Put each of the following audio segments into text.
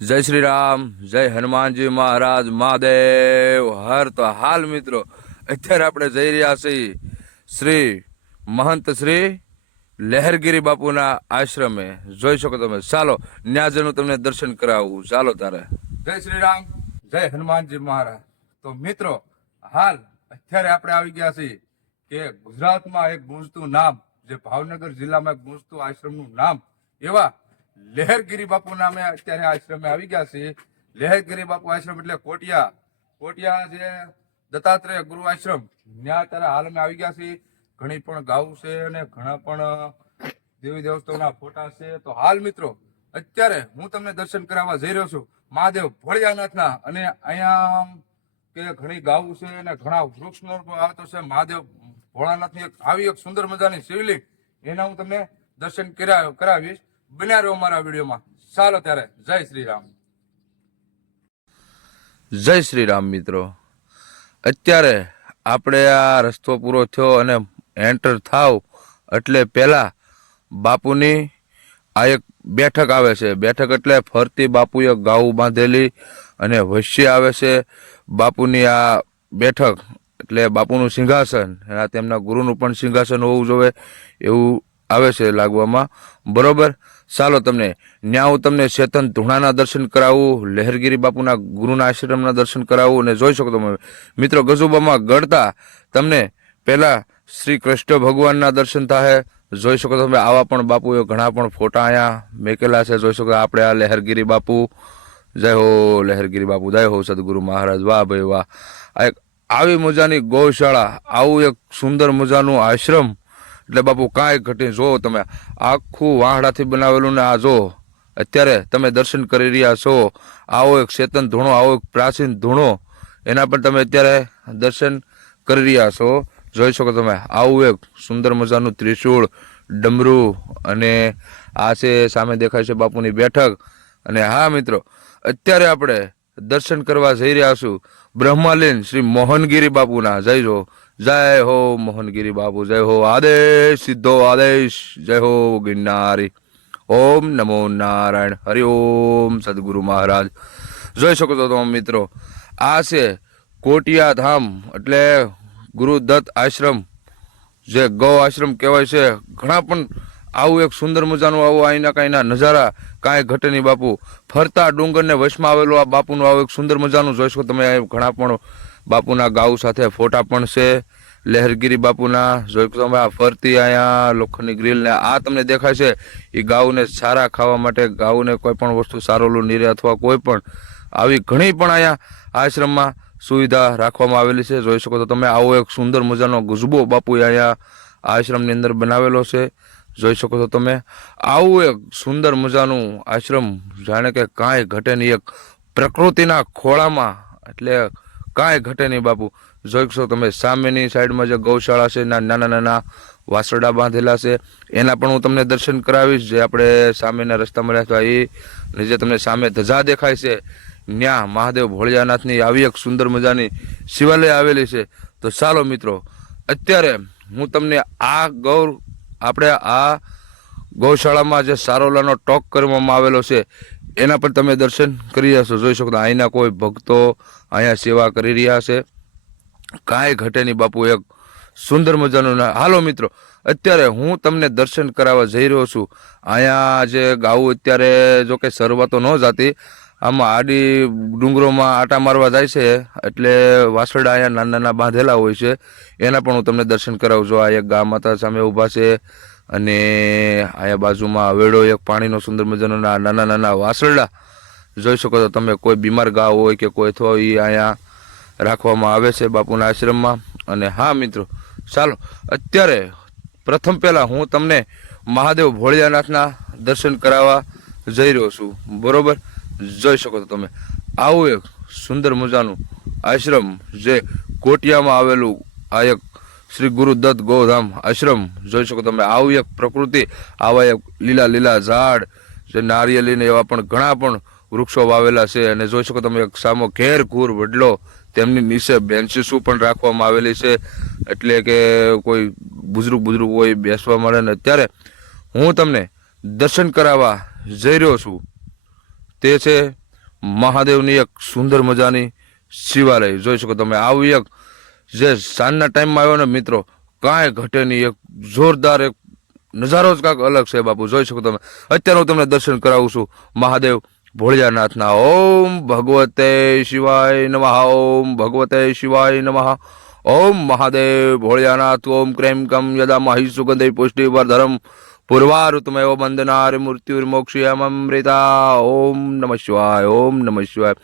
જય શ્રી રામ, જય હનુમાનજી મહારાજ, મહાદેવ. હર તો હાલ મિત્રો, અત્યારે આપણે જઈ રહ્યા છીએ શ્રી મહંત શ્રી લહેરગીરી બાપુના આશ્રમે. જોઈ શકો તમે, ચાલો, ન્યાજનું તમને દર્શન કરાવું. ચાલો તારે. જય શ્રી રામ, જય હનુમાનજી મહારાજ. તો મિત્રો, હાલ અત્યારે આપણે આવી ગયા છીએ કે ગુજરાતમાં એક ગુંજતું નામ, જે ભાવનગર જિલ્લામાં એક ગુંજતું આશ્રમનું નામ, એવા લહેરગીરી બાપુ નામે અત્યારે આશ્રમે આવી ગયા છે. લહેરગીરી બાપુ આશ્રમ એટલે કોટિયા. કોટિયા જે દત્તાત્રેય ગુરુ આશ્રમ. ત્યાં અત્યારે હાલ અમે આવી ગયા છે. ઘણી પણ ગાઉ છે અને ઘણા પણ દેવી દેવતાઓના ફોટા છે. તો હાલ મિત્રો, અત્યારે હું તમને દર્શન કરાવવા જઈ રહ્યો છું. મહાદેવ ભોળિયાનાથના અને અહીંયા કે ઘણી ગાવું છે અને ઘણા વૃક્ષનો આવતો છે. મહાદેવ ભોળાનાથની એક આવી એક સુંદર મજાની શિવલિંગ. એના હું તમને દર્શન કરા- કરાવીશ. બન્યા રહો મારા વિડીયોમાં. ચાલો ત્યારે, જય શ્રી રામ જય શ્રી રામ મિત્રો. અત્યારે આપણે આ રસ્તો પૂરો થયો અને એન્ટર થાવ એટલે પહેલાં બાપુની આ એક બેઠક આવે છે. બેઠક એટલે ફરતી બાપુએ ગાઉ બાંધેલી અને વશ્ય આવે છે. બાપુની આ બેઠક એટલે બાપુનું સિંહાસન, એના તેમના ગુરુનું પણ સિંહાસન હોવું જોઈએ એવું આવે છે લાગવામાં. બરોબર? ચાલો તમને ન્યા હું તમને ચેતન ધૂણાના દર્શન કરાવું, લહેરગીરી બાપુના ગુરુના આશ્રમના દર્શન કરાવું અને જોઈ શકો તમે. મિત્રો, ગજુબામાં ગળતા તમને પહેલાં શ્રી કૃષ્ણ ભગવાનના દર્શન થાય જોઈ શકો તમે આવા પણ બાપુએ ઘણા પણ ફોટા અહીંયા મેકેલા છે. જોઈ શકો આપણે આ લહેરગીરી બાપુ. જય હો લહેરગીરી બાપુ, જય હો સદગુરુ મહારાજ, વાહ ભાઈ વાહ. આ એક આવી મજાની ગૌશાળા, આવું એક સુંદર મજાનું આશ્રમ એટલે બાપુ કાંઈ ઘટી જો તમે આખું વાહડાથી બનાવેલું ને આ જો, અત્યારે તમે દર્શન કરી રહ્યા છો, આવો એક ચેતન ધૂણો, આવો એક પ્રાચીન ધૂણો, એના પર તમે અત્યારે દર્શન કરી રહ્યા છો. જોઈ શકો તમે, આવું એક સુંદર મજાનું ત્રિશૂળ, ડમરું અને આ છે સામે દેખાય છે બાપુની બેઠક. અને હા મિત્રો, અત્યારે આપણે દર્શન કરવા જઈ રહ્યા છું બ્રહ્માલીન શ્રી મોહનગીરી બાપુના. જય જો જય હો મોહનગીરી બાપુ, જય હો આદેશ, સિદ્ધો આદેશ, જય હો ગિરનારી. ઓમ નમો નારાયણ, હરિ ઓમ સદગુરુ મહારાજ. જોઈ શકો છો તમે મિત્રો, આ છે કોટિયા ધામ એટલે ગુરુદત્ત આશ્રમ, જે ગૌ આશ્રમ કહેવાય છે. ઘણા પણ આવું એક સુંદર મજાનું આવું અહીંના કાંઈના નજારા કાંઈ ઘટે નહીં બાપુ. ફરતા ડુંગરને વશમાં આવેલું આ બાપુનું આવું એક સુંદર મજાનું, જોઈ શકો તમે ઘણા પણ બાપુના ગાઉ સાથે ફોટા પણ છે. લહેરગીરી બાપુના, જોઈ તમે આ ફરતી અહીંયા લોખંડની ગ્રીલને આ તમને દેખાય છે. એ ગાઉને સારા ખાવા માટે ગાઉને કોઈ પણ વસ્તુ સારોલું નીરે અથવા કોઈ પણ આવી ઘણી પણ અહીંયા આશ્રમમાં સુવિધા રાખવામાં આવેલી છે. જોઈ શકો તો તમે આવો એક સુંદર મજાનો ગુજબો બાપુએ અહીંયા આશ્રમની અંદર બનાવેલો છે. જોઈ શકો છો તમે આવું એક સુંદર મજાનું આશ્રમ, જાણે કે કાંઈ ઘટે નહીં, એક પ્રકૃતિના ખોળામાં, એટલે કાંઈ ઘટે નહીં બાપુ. જોઈ શકો તમે, સામેની સાઈડમાં જે ગૌશાળા છે, એના નાના નાના વાસરડા બાંધેલા છે, એના પણ હું તમને દર્શન કરાવીશ. જે આપણે સામેના રસ્તા મળ્યા હતા એ અને જે તમને સામે ધજા દેખાય છે, ન્યા મહાદેવ ભોળિયાનાથની આવી એક સુંદર મજાની શિવાલય આવેલી છે. તો ચાલો મિત્રો, અત્યારે હું તમને આ ગૌર આપણે આ ગૌશાળામાં જે સારોલાનો ટોક કરવામાં આવેલો છે એના પર તમે દર્શન કરી રહ્યા છો જોઈ શકો અહીંના કોઈ ભક્તો અહીંયા સેવા કરી રહ્યા છે. કાંઈ ઘટે નહીં બાપુ, એક સુંદર મજાનું હાલો મિત્રો, અત્યારે હું તમને દર્શન કરાવવા જઈ રહ્યો છું. અહીંયા જે ગાવું અત્યારે જો કે શરૂઆતો ન જાતી આમાં આડી ડુંગરોમાં આટા મારવા જાય છે, એટલે વાસરડા અહીંયા નાના નાના બાંધેલા હોય છે. એના પણ હું તમને દર્શન કરાવું છું. આ એક ગા માતા સામે ઊભા છે. અને અહીંયા બાજુમાં વેડો એક પાણીનો સુંદર મજાનો નાના નાના વાસરડા. જોઈ શકો છો તમે કોઈ બીમાર ગાવ હોય કે કોઈ થો એ અહીંયા રાખવામાં આવે છે બાપુના આશ્રમમાં. અને હા, મિત્રો, ચાલો, અત્યારે પ્રથમ પહેલાં હું તમને મહાદેવ ભોળિયાનાથના દર્શન કરાવવા જઈ રહ્યો છું. બરોબર? જોઈ શકો છો તમે. આવું એક સુંદર મજાનું આશ્રમ જે કોટિયામાં આવેલું આ એક શ્રી ગુરુદત્ત ગોધામ આશ્રમ. જોઈ શકો તમે આવું એક પ્રકૃતિ, આવા એક લીલા લીલા ઝાડ, જે નારિયેલીને એવા પણ ઘણા પણ વૃક્ષો વાવેલા છે. અને જોઈ શકો તમે એક સામો ઘેર ઘૂર વડલો, તેમની નીચે બેન્ચીસો પણ રાખવામાં આવેલી છે. એટલે કે કોઈ બુજરૂક બુજરૂક હોય બેસવા મળે. ને અત્યારે હું તમને દર્શન કરાવવા જઈ રહ્યો છું. તે છે મહાદેવની એક સુંદર મજાની શિવાલય. જોઈ શકો તમે આવું એક જે સાંજના ટાઈમમાં આવ્યો ને મિત્રો, કાંઈ ઘટે નહીં. એક જોરદાર એક નજારો જ કાંઈક અલગ છે બાપુ. જોઈ શકો તમે. અત્યારે હું તમને દર્શન કરાવું છું. મહાદેવ ભોળિયાનાથના. ઓમ ભગવતે શિવાય નમઃ. ઓમ ભગવતે શિવાય નમઃ. ઓમ મહાદેવ ભોળિયાનાથ. ઓમ ક્રેમ કમ યદા મહી સુગંધે પુષ્ટિ ધરમ પૂર્વારુતમયો બંદનાર મૃત્યુર્મોક્ષમૃતા ઓમ નમઃ શિવાય. ઓમ નમઃ શિવાય.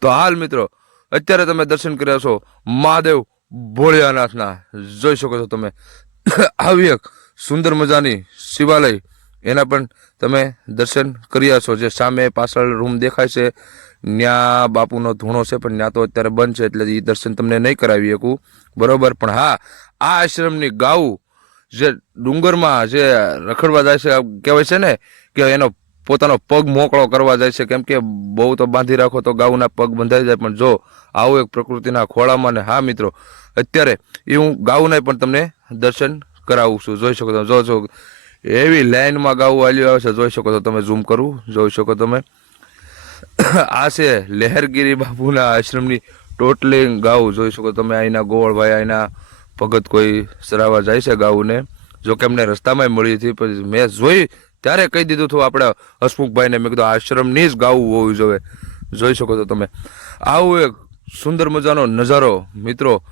તો હાલ મિત્રો, અત્યારે તમે દર્શન કર્યા છો. મહાદેવ ભોળિયાનાથના, જોઈ શકો છો તમે. આવી એક સુંદર મજાની શિવાલય. એના પણ તમે દર્શન કર્યા છો. જે સામે પાછળ રૂમ દેખાય છે. ન્યા બાપુનો ધૂણો છે, પણ ત્યાં તો અત્યારે બંધ છે, એટલે એ દર્શન તમને નહીં કરાવી શકું. બરોબર, પણ હા, આ આશ્રમની ગાઉ જે ડુંગરમાં જે રખડવા જાય છે કહેવાય છે ને, કે એનો પોતાનો પગ મોકળો કરવા જાય છે. કેમ કે બહુ તો બાંધી રાખો તો ગાઉના પગ બંધાઈ જાય. પણ જો આવું એક પ્રકૃતિના ખોળામાં ને હા મિત્રો, અત્યારે એ હું ગાઉને પણ તમને દર્શન કરાવું છું. જોઈ શકો તમે, જો જો એવી લાઇનમાં ગાવું આલ્યું આવે છે. જોઈ શકો તો તમે, ઝૂમ કરું, જોઈ શકો તમે. આ છે લહેરગીરી બાપુના આશ્રમની ટોટલી ગાવું જોઈ શકો તમે અહીંના ગોળભાઈ અહીંના ભગત કોઈ સરાવા જાય છે ગાઉને. જો કે અમને રસ્તામાં મળી હતી પછી મેં જોઈ ત્યારે કહી દીધું હતું આપણે હસમુખભાઈને. મેં કીધું આશ્રમની જ ગાવું હોવી જોઈએ. જોઈ શકો છો તમે. આવું એક સુંદર મજાનો નજારો, મિત્રો.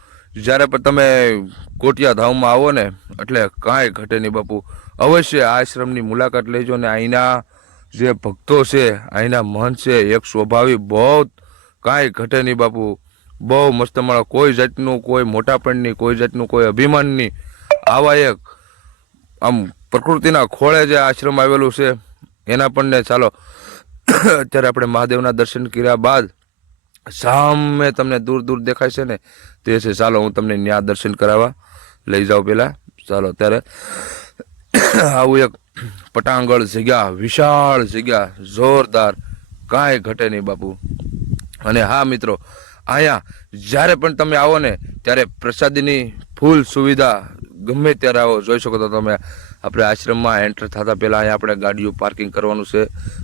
જ્યારે પણ તમે કોટિયા ધામમાં આવો ને, એટલે કાંઈ ઘટે નહીં બાપુ. અવશ્ય આશ્રમની મુલાકાત લેજો ને અહીંના જે ભક્તો છે અહીંના મહંત છે, એક સ્વભાવી બહુ કાંઈ ઘટે નહીં બાપુ. બહુ મસ્ત મળે કોઈ જાતનું, કોઈ મોટાપણની, કોઈ જાતનું, કોઈ અભિમાનની આવા એક આમ પ્રકૃતિના ખોળે જે આશ્રમ આવેલું છે, એના પણ ને ચાલો, અત્યારે આપણે મહાદેવના દર્શન કર્યા બાદ સામે તમને દૂર દૂર દેખાય છે ને, તે છે, ચાલો હું તમને ન્યા દર્શન કરાવવા લઈ જાઉં પહેલાં. ચાલો અત્યારે આવું એક પટાંગળ જગ્યા, વિશાળ જગ્યા, જોરદાર, કાંઈ ઘટે નહીં બાપુ. અને હા મિત્રો, અહીંયા જ્યારે પણ તમે આવો ને, ત્યારે પ્રસાદીની ફૂલ સુવિધા ગમે ત્યારે આવો, જોઈ શકો તો તમે આપણે આશ્રમમાં એન્ટર થતા પહેલાં અહીંયા આપણે ગાડીઓ પાર્કિંગ કરવાનું છે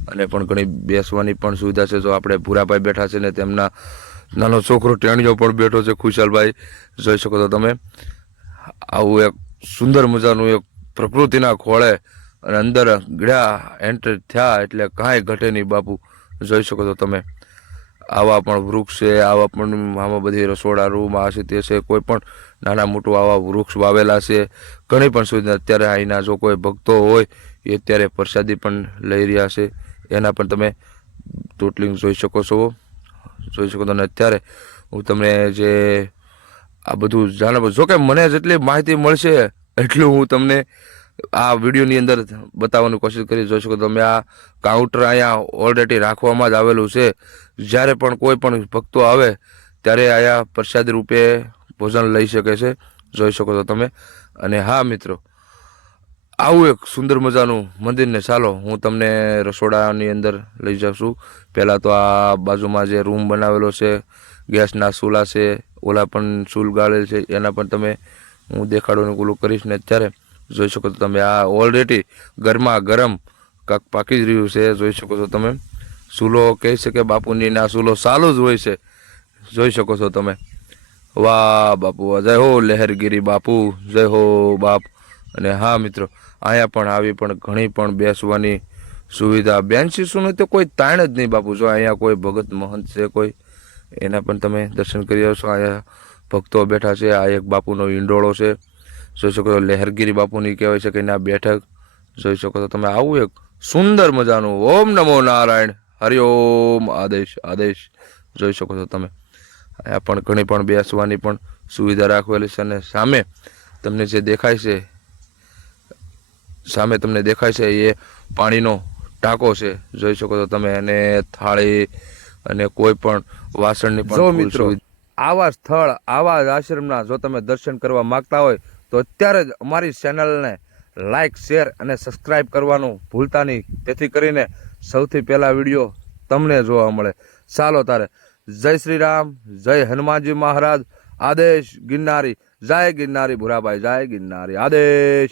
અને પણ ઘણી બેસવાની પણ સુવિધા છે. જો આપણે ભૂરાભાઈ બેઠા છે ને તેમના નાનો છોકરો ટેણીઓ પણ બેઠો છે, ખુશાલભાઈ, જોઈ શકો તો તમે. આવું એક સુંદર મજાનું એક પ્રકૃતિના ખોળે અને અંદર ગળ્યા એન્ટર થયા એટલે કાંઈ ઘટે નહીં બાપુ. જોઈ શકો તો તમે. આવા પણ વૃક્ષ છે, આવા પણ આમાં બધી રસોડા રૂમ આ છે, તે છે, કોઈ પણ નાના મોટું આવા વૃક્ષ વાવેલા છે. ઘણી પણ સુવિધા અત્યારે અહીંના જો કોઈ ભક્તો હોય, એ અત્યારે પ્રસાદી પણ લઈ રહ્યા છે. એના પણ તમે ટોટલિંગ જોઈ શકો છો. જોઈ શકો અને અત્યારે હું તમને જે આ બધું જાણ જો કે મને જેટલી માહિતી મળશે, એટલું હું તમને આ વિડીયોની અંદર બતાવવાની કોશિશ કરી જોઈ શકો તમે આ કાઉન્ટર અહીંયા ઓલરેડી રાખવામાં જ આવેલું છે. જ્યારે પણ કોઈ પણ ભક્તો આવે, ત્યારે આયા પ્રસાદ રૂપે ભોજન લઈ શકે છે. જોઈ શકો છો તમે. અને હા, મિત્રો, આવું એક સુંદર મજાનું મંદિરને ચાલો. હું તમને રસોડાની અંદર લઈ જાઉં છું. પહેલાં તો આ બાજુમાં જે રૂમ બનાવેલો છે, ગેસના ચૂલા છે, ઓલા પણ ચૂલ ગાળેલ છે, એના પણ તમે હું દેખાડોનું ઓલું કરીશ ને અત્યારે. જોઈ શકો છો તમે, આ ઓલરેડી ગરમા ગરમ કાંક પાકી જ રહ્યું છે. જોઈ શકો છો તમે. ચૂલો કહી શકે બાપુની ના ચૂલો ચાલુ જ હોય છે. જોઈ શકો છો તમે. વાહ બાપુ. જય હો લહેરગીરી બાપુ, જય હો બાપ. અને હા મિત્રો, અહીંયા પણ આવી પણ ઘણી પણ બેસવાની સુવિધા. બેન શું તો કોઈ તાણ જ નહીં બાપુ. જો અહીંયા કોઈ ભગત મહંત છે કોઈ, એના પણ તમે દર્શન કરી આવશો. અહીંયા ભક્તો બેઠા છે. આ એક બાપુનો ઈંડોળો છે. જોઈ શકો છો, લહેરગીરી બાપુની કહેવાય છે કે ના બેઠક. જોઈ શકો છો તમે, આવું એક સુંદર મજાનું. ઓમ નમો નારાયણ. હરિઓમ આદેશ આદેશ જોઈ શકો છો તમે. અહીંયા પણ ઘણી પણ બેસવાની પણ સુવિધા રાખવેલી છે અને સામે તમને જે દેખાય છે સામે તમને દેખાય છે એ પાણીનો ટાંકો છે. જોઈ શકો છો તમે અને થાળી અને કોઈ પણ વાસણની પણ મિત્રો આવા સ્થળ આવા જ આશ્રમના જો તમે દર્શન કરવા માંગતા હોય તો અત્યારે જ અમારી ચેનલને લાઈક શેર અને સબસ્ક્રાઈબ કરવાનું ભૂલતા નહીં. તેથી કરીને સૌથી પહેલા વીડિયો તમને જોવા મળે. ચાલો તારે. જય શ્રી રામ, જય હનુમાનજી મહારાજ. આદેશ ગિરનારી. જય ગિરનારી ભુરાભાઈ, જય ગિરનારી. આદેશ.